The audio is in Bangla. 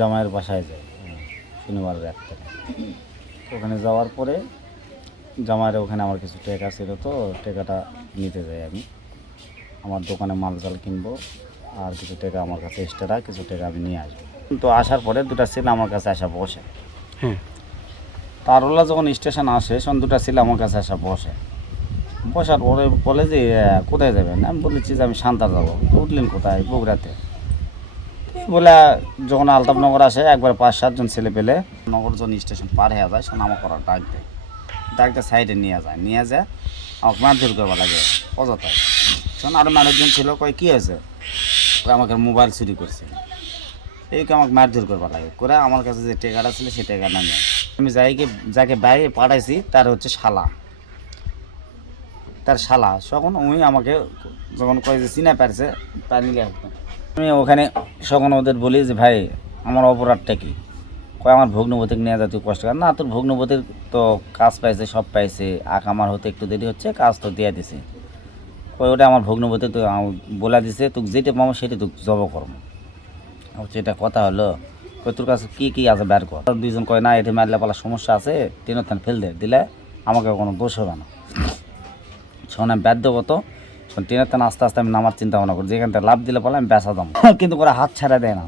জামাইয়ের বাসায় যাই শনিবার রাত্রে। ওখানে যাওয়ার পরে জামাইয়ের ওখানে আমার কিছু টাকা ছিল, তো টাকাটা নিতে যাই আমি। আমার দোকানে মাল জাল কিনবো, আর কিছু টাকা আমার কাছে এক্সট্রা কিছু টাকা আমি নিয়ে আসবো। তো আসার পরে দুটা ছেলে আমার কাছে আসা বসে। তারওয়ালা যখন স্টেশন আসে তখন দুটা ছেলে আমার কাছে আসা বসে। বসার পরে বলে যে কোথায় যাবেন? আমি বলেছি যে আমি সান্তার যাবো। উঠলেন কোথায়? বগুড়াতে। বলে যখন আলতাফনগর আসে একবার 5-7 জন ছেলে পেলে নগরজন স্টেশন পার হয়ে যায়, সোনামা করার ডাকতে সাইডে নিয়ে যায় আমাকে মারধর করবা লাগে অযথায়। শোন আরও মানুষজন ছিল, কয় কী হয়েছে? আমাকে মোবাইল চুরি করছে, এইকে আমাকে মারধর করবা লাগে করে আমার কাছে যে টেকাটা ছিল সেই টেকাটা নেই। আমি যাকে বাইরে পাঠাইছি তার হচ্ছে শালা তখন উনি আমাকে যখন কয় যে চিনা পারছে তা নিলে একদম। আমি ওখানে তখন ওদের বলি যে ভাই আমার অপরাধটা কি? কয় আমার ভগ্নপতিকে নিয়ে যা, তুই কষ্ট কর না, তোর ভগ্নপতির তো কাজ পাইছে, সব পাইছে, আমার হতে একটু দেরি হচ্ছে, কাজ তো দিয়ে দিছে। কয় ওটা আমার ভগ্নপতি তো বলে দিছে, তোকে যেটা পাবো সেটা তোকে জব করবো। যেটা কথা হলো, কই তোর কাছে কী আছে বের কর। দুইজন কয় না এটি মারলে পালা সমস্যা আছে, ট্রেনের থান ফেল দিলে আমাকে কোনো দোষ হবে না। শোন আমি ব্যাট দেবো, তো ট্রেনের থান আস্তে আস্তে আমি নামার চিন্তা ভাবনা করি, যেখান থেকে লাভ দিলে পালা আমি বেচা দাম, কিন্তু ওরা হাত ছাড়া দেয় না।